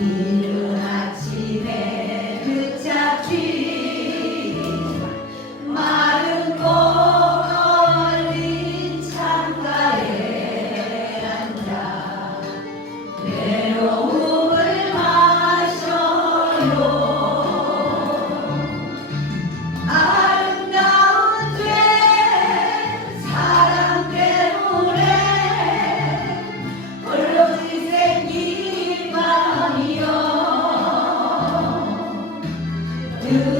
You. you.